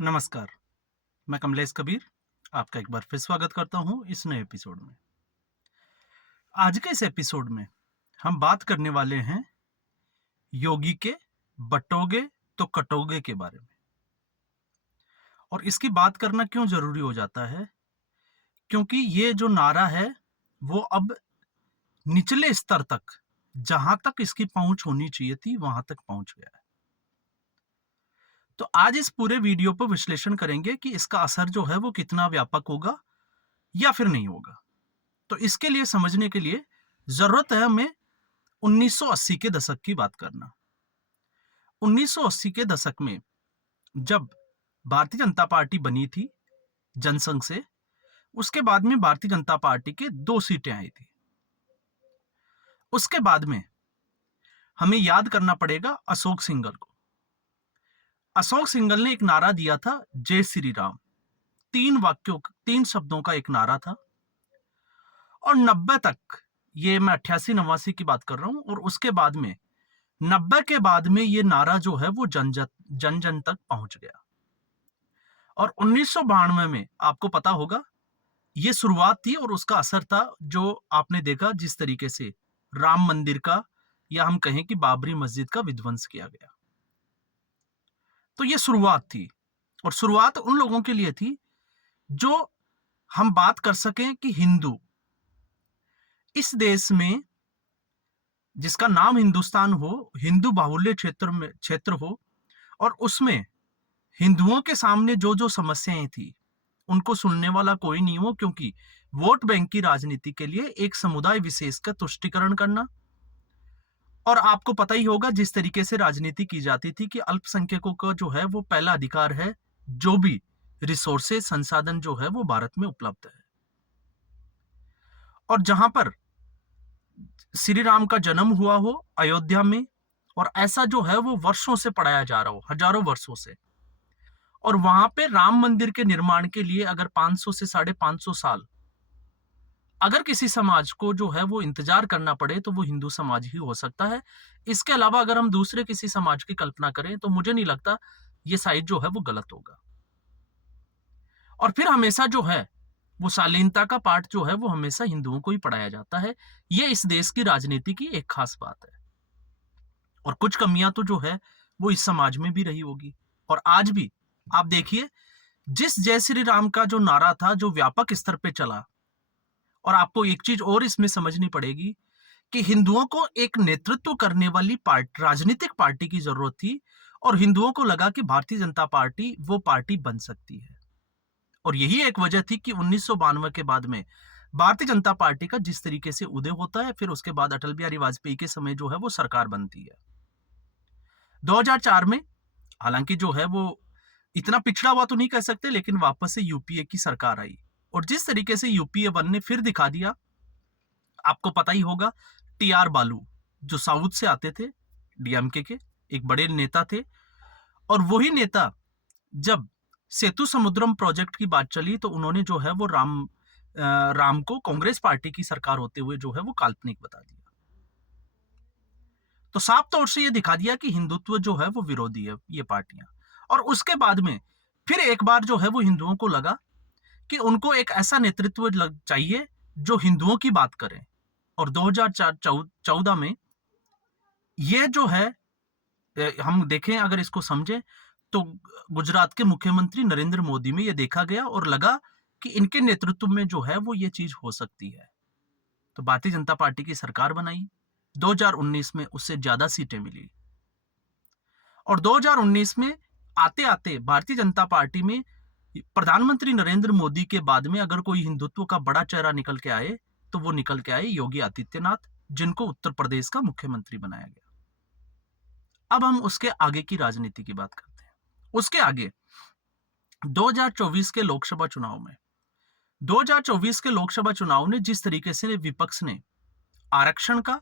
नमस्कार, मैं कमलेश कबीर आपका एक बार फिर स्वागत करता हूँ इस नए एपिसोड में। आज के इस एपिसोड में हम बात करने वाले हैं योगी के बटोगे तो कटोगे के बारे में। और इसकी बात करना क्यों जरूरी हो जाता है? क्योंकि ये जो नारा है वो अब निचले स्तर तक, जहां तक इसकी पहुंच होनी चाहिए थी वहां तक पहुंच गया है। तो आज इस पूरे वीडियो पर विश्लेषण करेंगे कि इसका असर जो है वो कितना व्यापक होगा या फिर नहीं होगा। तो इसके लिए समझने के लिए जरूरत है हमें 1980 के दशक की बात करना। 1980 के दशक में जब भारतीय जनता पार्टी बनी थी जनसंघ से, उसके बाद में भारतीय जनता पार्टी के 2 सीटें आई थी। उसके बाद में हमें याद करना पड़ेगा अशोक सिंघल को। अशोक सिंघल ने एक नारा दिया था, जय श्री राम। 3 शब्दों का एक नारा था। और 90 तक, ये मैं 88-89 की बात कर रहा हूं, और उसके बाद में 90 के बाद में ये नारा जो है वो जन जन तक पहुंच गया। और 1992 में आपको पता होगा ये शुरुआत थी और उसका असर था जो आपने देखा, जिस तरीके से राम मंदिर का या हम कहें कि बाबरी मस्जिद का विध्वंस किया गया। तो ये शुरुआत थी, और शुरुआत उन लोगों के लिए थी जो हम बात कर सकें कि हिंदू इस देश में, जिसका नाम हिंदुस्तान हो, हिंदू बाहुल्य क्षेत्र हो, और उसमें हिंदुओं के सामने जो जो समस्याएं थी उनको सुनने वाला कोई नहीं हो, क्योंकि वोट बैंक की राजनीति के लिए एक समुदाय विशेष का तुष्टिकरण करना। और आपको पता ही होगा जिस तरीके से राजनीति की जाती थी कि अल्पसंख्यकों का जो है वो पहला अधिकार है, जो भी रिसोर्सेज संसाधन जो है वो भारत में उपलब्ध है। और जहां पर श्री राम का जन्म हुआ हो अयोध्या में, और ऐसा जो है वो वर्षों से पढ़ाया जा रहा हो, हजारों वर्षों से, और वहां पे राम मंदिर के निर्माण के लिए अगर 500 से 550 साल अगर किसी समाज को जो है वो इंतजार करना पड़े तो वो हिंदू समाज ही हो सकता है। इसके अलावा अगर हम दूसरे किसी समाज की कल्पना करें तो मुझे नहीं लगता ये साइड जो है वो गलत होगा। और फिर हमेशा जो है वो शालीनता का पाठ जो है वो हमेशा हिंदुओं को ही पढ़ाया जाता है। ये इस देश की राजनीति की एक खास बात है। और कुछ कमियां तो जो है वो इस समाज में भी रही होगी। और आज भी आप देखिए, जिस जय श्री राम का जो नारा था जो व्यापक स्तर पे चला, और आपको एक चीज और इसमें समझनी पड़ेगी कि हिंदुओं को एक नेतृत्व करने वाली राजनीतिक पार्टी की जरूरत थी, और हिंदुओं को लगा कि भारतीय जनता पार्टी वो पार्टी बन सकती है। और यही एक वजह थी कि 1992 के बाद में भारतीय जनता पार्टी का जिस तरीके से उदय होता है, फिर उसके बाद अटल बिहारी वाजपेयी के समय जो है वो सरकार बनती है 2004 में। हालांकि जो है वो इतना पिछड़ा हुआ तो नहीं कह सकते, लेकिन वापस से यूपीए की सरकार आई, और जिस तरीके से यूपीए वन ने फिर दिखा दिया, आपको पता ही होगा, टीआर बालू जो साउथ से आते थे, डीएमके के एक बड़े नेता थे, और वही नेता जब सेतु समुद्रम प्रोजेक्ट की बात चली तो उन्होंने जो है वो राम को कांग्रेस पार्टी की सरकार होते हुए जो है वो काल्पनिक बता दिया। तो साफ तौर से ये दिखा दिया कि हिंदुत्व जो है वो विरोधी है ये पार्टियां। और उसके बाद में फिर एक बार जो है वो हिंदुओं को लगा कि उनको एक ऐसा नेतृत्व चाहिए जो हिंदुओं की बात करे। और 2014 में ये जो है, हम देखें अगर इसको समझें तो गुजरात के मुख्यमंत्री नरेंद्र मोदी में ये देखा गया और लगा कि इनके नेतृत्व में जो है वो ये चीज हो सकती है। तो भारतीय जनता पार्टी की सरकार बनाई। 2019 में उससे ज्यादा सीटें मिली, और 2019 में आते आते भारतीय जनता पार्टी में प्रधानमंत्री नरेंद्र मोदी के बाद में अगर कोई हिंदुत्व का बड़ा चेहरा निकल के आए तो वो निकल के आए योगी आदित्यनाथ, जिनको उत्तर प्रदेश का मुख्यमंत्री बनाया गया। अब हम उसके आगे की राजनीति की बात करते हैं। उसके आगे 2024 के लोकसभा चुनाव में 2024 के लोकसभा चुनाव ने जिस तरीके से विपक्ष ने आरक्षण का,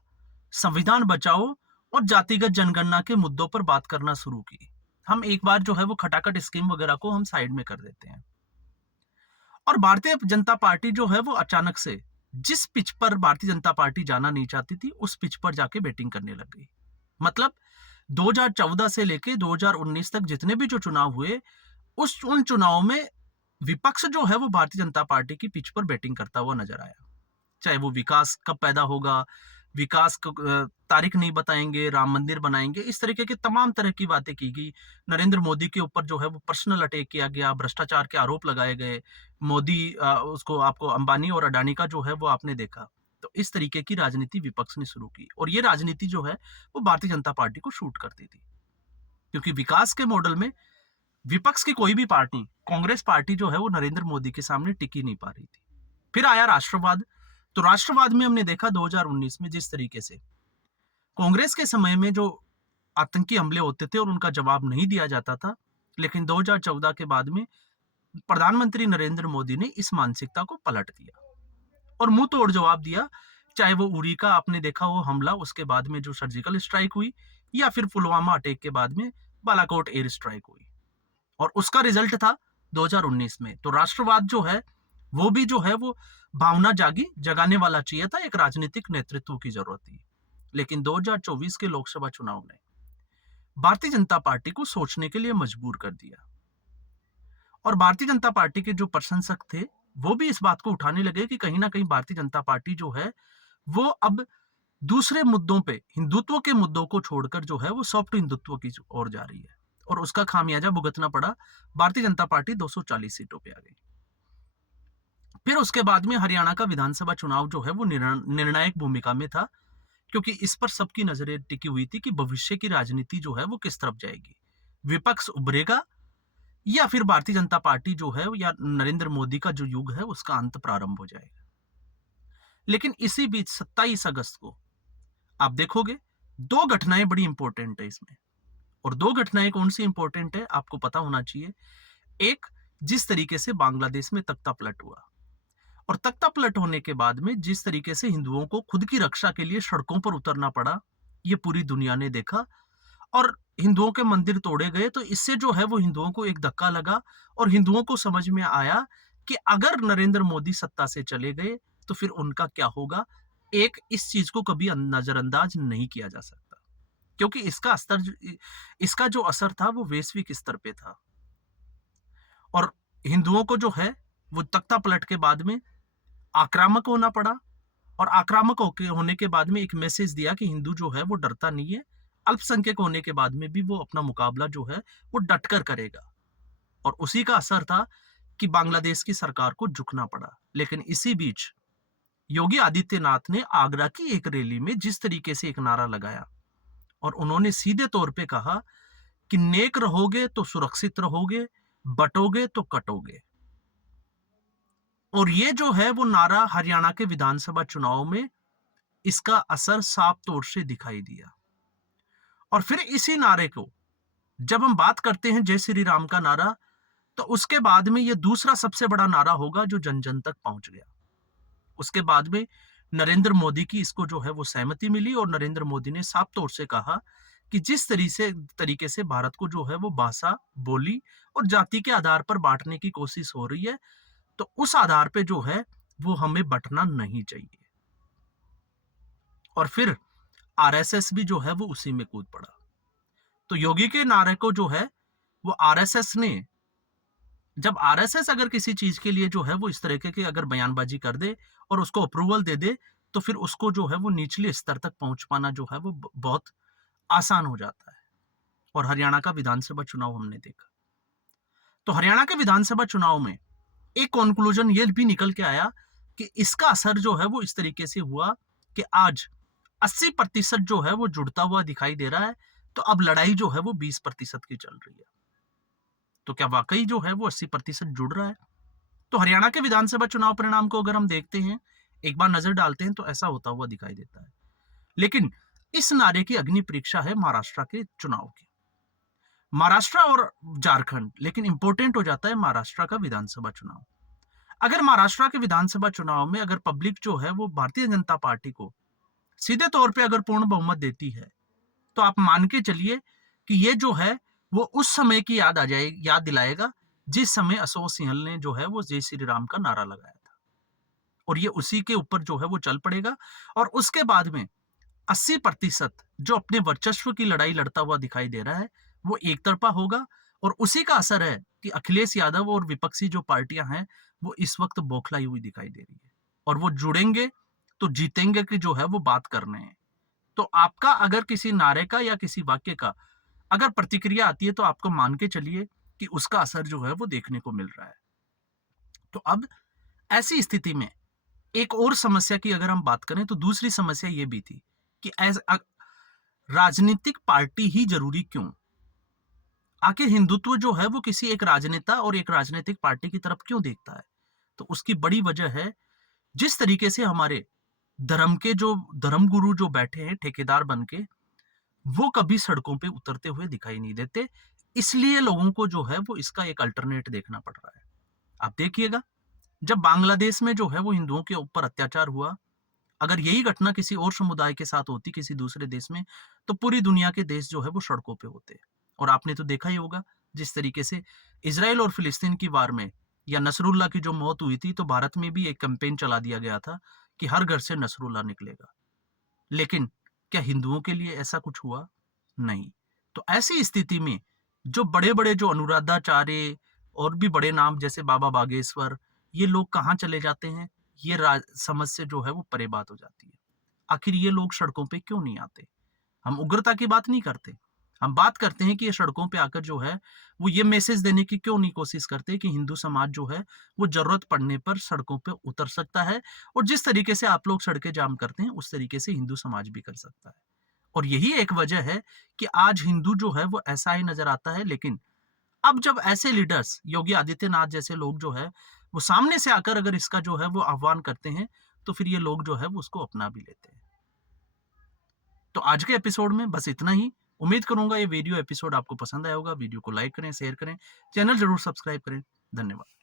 संविधान बचाओ और जातिगत जनगणना के मुद्दों पर बात करना शुरू की, हम एक बार जो है वो खटाखट स्कीम वगैरह को हम साइड में कर देते हैं। और भारतीय जनता पार्टी जो है वो अचानक से जिस पिच पर भारतीय जनता पार्टी जाना नहीं चाहती थी उस पिच पर जाके बैटिंग करने लग गई। मतलब 2014 से लेके 2019 तक जितने भी जो चुनाव हुए उन चुनाव में विपक्ष जो है वो भारतीय जनता पार्टी की पिच पर बैटिंग करता हुआ नजर आया। चाहे वो विकास कब पैदा होगा, तारीख नहीं बताएंगे, राम मंदिर बनाएंगे, इस तरीके की तमाम तरह की बातें की गई। नरेंद्र मोदी के ऊपर जो है वो पर्सनल अटैक किया गया, भ्रष्टाचार के आरोप लगाए गए। मोदी उसको आपको अंबानी और अडानी का जो है वो आपने देखा। तो इस तरीके की राजनीति विपक्ष ने शुरू की और ये राजनीति जो है वो भारतीय जनता पार्टी को शूट करती थी, क्योंकि विकास के मॉडल में विपक्ष की कोई भी पार्टी, कांग्रेस पार्टी जो है वो नरेंद्र मोदी के सामने टिकी नहीं पा रही थी। फिर आया राष्ट्रवाद। तो राष्ट्रवाद में हमने देखा 2019 में जिस तरीके से कांग्रेस के समय में जो आतंकी हमले होते थे और उनका जवाब नहीं दिया जाता था, लेकिन 2014 के बाद में प्रधानमंत्री नरेंद्र मोदी ने इस मानसिकता को पलट दिया और मुंह तोड़ जवाब दिया। चाहे वो उरी का आपने देखा वो हमला, उसके बाद में जो सर्जिकल स्ट्राइक हुई, या फिर पुलवामा अटैक के बाद में बालाकोट एयर स्ट्राइक हुई, और उसका रिजल्ट था 2019 में। तो राष्ट्रवाद जो है वो भी जो है वो भावना जगाने वाला चाहिए था, एक राजनीतिक नेतृत्व की जरूरत थी। लेकिन 2024 के लोकसभा चुनाव ने भारतीय जनता पार्टी को सोचने के लिए मजबूर कर दिया, और भारतीय जनता पार्टी के जो प्रशंसक थे वो भी इस बात को उठाने लगे कि कहीं ना कहीं भारतीय जनता पार्टी जो है वो अब दूसरे मुद्दों पे, हिंदुत्व के मुद्दों को छोड़कर जो है वो सॉफ्ट हिंदुत्व की ओर जा रही है, और उसका खामियाजा भुगतना पड़ा। भारतीय जनता पार्टी 240 सीटों पे आ गई। फिर उसके बाद में हरियाणा का विधानसभा चुनाव जो है वो निर्णायक भूमिका में था, क्योंकि इस पर सबकी नजरें टिकी हुई थी कि भविष्य की राजनीति जो है वो किस तरफ जाएगी, विपक्ष उभरेगा या फिर भारतीय जनता पार्टी जो है या नरेंद्र मोदी का जो युग है उसका अंत प्रारंभ हो जाएगा। लेकिन इसी बीच 27 अगस्त को आप देखोगे दो घटनाएं बड़ी इंपॉर्टेंट है इसमें, और दो घटनाएं कौन सी इंपॉर्टेंट है आपको पता होना चाहिए। एक, जिस तरीके से बांग्लादेश में तख्ता पलट हुआ, और तख्ता पलट होने के बाद में जिस तरीके से हिंदुओं को खुद की रक्षा के लिए सड़कों पर उतरना पड़ा, ये पूरी दुनिया ने देखा, और हिंदुओं के मंदिर तोड़े गए। तो इससे जो है वो हिंदुओं को एक धक्का लगा, और हिंदुओं को समझ में आया कि अगर नरेंद्र मोदी सत्ता से चले गए तो फिर उनका क्या होगा। एक, इस चीज को कभी नजरअंदाज नहीं किया जा सकता, क्योंकि इसका जो असर था वो वैश्विक स्तर पे था, और हिंदुओं को जो है वो तख्ता पलट के बाद में आक्रामक होना पड़ा, और आक्रामक होने के बाद में एक मैसेज दिया कि हिंदू जो है वो डरता नहीं है, अल्पसंख्यक होने के बाद में भी वो अपना मुकाबला जो है वो डटकर करेगा। और उसी का असर था कि बांग्लादेश की सरकार को झुकना पड़ा। लेकिन इसी बीच योगी आदित्यनाथ ने आगरा की एक रैली में जिस तरीके से एक नारा लगाया, और उन्होंने सीधे तौर पे कहा कि नेक रहोगे तो सुरक्षित रहोगे, बटोगे तो कटोगे। और ये जो है वो नारा हरियाणा के विधानसभा चुनाव में इसका असर साफ तौर से दिखाई दिया। और फिर इसी नारे को जब हम बात करते हैं जय श्री राम का नारा, तो उसके बाद में ये दूसरा सबसे बड़ा नारा होगा जो जन जन तक पहुंच गया। उसके बाद में नरेंद्र मोदी की इसको जो है वो सहमति मिली, और नरेंद्र मोदी ने साफ तौर से कहा कि जिस तरीके से भारत को जो है वो भाषा, बोली और जाति के आधार पर बांटने की कोशिश हो रही है, तो उस आधार पे जो है वो हमें बंटना नहीं चाहिए। और फिर आरएसएस भी जो है वो उसी में कूद पड़ा। तो योगी के नारे को जो है वो आरएसएस ने, जब आरएसएस अगर किसी चीज के लिए जो है वो इस तरीके की अगर बयानबाजी कर दे और उसको अप्रूवल दे दे, तो फिर उसको जो है वो निचले स्तर तक पहुंच पाना जो है वो बहुत आसान हो जाता है। और हरियाणा का विधानसभा चुनाव हमने देखा, तो हरियाणा के विधानसभा चुनाव में एक कंक्लूजन ये भी निकल के आया कि इसका असर जो है वो इस तरीके से हुआ कि आज 80% जो है वो जुड़ता हुआ दिखाई दे रहा है। तो अब लड़ाई जो है वो 20% की चल रही है। तो क्या वाकई जो है वो 80% जुड़ रहा है? तो हरियाणा के विधानसभा चुनाव परिणाम को अगर हम देखते हैं, एक बार नजर डालते हैं, तो ऐसा होता हुआ दिखाई देता है। लेकिन इस नारे की अग्नि परीक्षा है महाराष्ट्र के चुनाव की। महाराष्ट्र और झारखंड, लेकिन इंपॉर्टेंट हो जाता है महाराष्ट्र का विधानसभा चुनाव। अगर महाराष्ट्र के विधानसभा चुनाव में अगर पब्लिक जो है वो भारतीय जनता पार्टी को सीधे तौर पे अगर पूर्ण बहुमत देती है, तो आप मान के चलिए कि ये जो है वो उस समय की याद दिलाएगा जिस समय अशोक सिंहल ने जो है वो जय श्री राम का नारा लगाया था, और ये उसी के ऊपर जो है वो चल पड़ेगा। और उसके बाद में 80% जो अपने वर्चस्व की लड़ाई लड़ता हुआ दिखाई दे रहा है वो एक तरफा होगा, और उसी का असर है कि अखिलेश यादव और विपक्षी जो पार्टियां हैं वो इस वक्त बौखलाई हुई दिखाई दे रही है, और वो जुड़ेंगे तो जीतेंगे कि जो है वो बात करने हैं। तो आपका अगर किसी नारे का या किसी वाक्य का अगर प्रतिक्रिया आती है तो आपको मान के चलिए कि उसका असर जो है वो देखने को मिल रहा है। तो अब ऐसी स्थिति में एक और समस्या की अगर हम बात करें तो दूसरी समस्या ये भी थी कि राजनीतिक पार्टी ही जरूरी क्यों? आखिर हिंदुत्व जो है वो किसी एक राजनेता और एक राजनीतिक पार्टी की तरफ क्यों देखता है? तो उसकी बड़ी वजह है जिस तरीके से हमारे धर्म के जो धर्मगुरु जो बैठे हैं ठेकेदार बन के, वो कभी सड़कों पे उतरते हुए दिखाई नहीं देते। इसलिए लोगों को जो है वो इसका एक अल्टरनेट देखना पड़ रहा है। आप देखिएगा, जब बांग्लादेश में जो है वो हिंदुओं के ऊपर अत्याचार हुआ, अगर यही घटना किसी और समुदाय के साथ होती किसी दूसरे देश में, तो पूरी दुनिया के देश जो है वो सड़कों पे होते। और आपने तो देखा ही होगा जिस तरीके से इजराइल और फिलिस्तीन की वार में या नसरुल्लाह की जो मौत हुई थी, तो भारत में भी एक कैंपेन चला दिया गया था कि हर घर से नसरुल्लाह निकलेगा। लेकिन क्या हिंदुओं के लिए ऐसा कुछ हुआ? नहीं। तो ऐसी स्थिति में जो बड़े-बड़े जो अनुराधाचार्य और भी बड़े नाम जैसे बाबा बागेश्वर, ये लोग कहाँ चले जाते हैं? ये समझ से जो है वो परे बात हो जाती है। आखिर ये लोग सड़कों पे क्यों नहीं आते? हम उग्रता की बात नहीं करते। हम बात करते हैं कि ये सड़कों पे आकर जो है वो ये मैसेज देने की क्यों नहीं कोशिश करते कि हिंदू समाज जो है वो जरूरत पड़ने पर सड़कों पे उतर सकता है, और जिस तरीके से आप लोग सड़कें जाम करते हैं उस तरीके से हिंदू समाज भी कर सकता है। और यही एक वजह है कि आज हिंदू जो है वो ऐसा ही नजर आता है। लेकिन अब जब ऐसे लीडर्स योगी आदित्यनाथ जैसे लोग जो है वो सामने से आकर अगर इसका जो है वो आह्वान करते हैं, तो फिर ये लोग जो है वो उसको अपना भी लेते हैं। तो आज के एपिसोड में बस इतना ही। उम्मीद करूंगा ये वीडियो एपिसोड आपको पसंद आया होगा। वीडियो को लाइक करें, शेयर करें, चैनल जरूर सब्सक्राइब करें। धन्यवाद।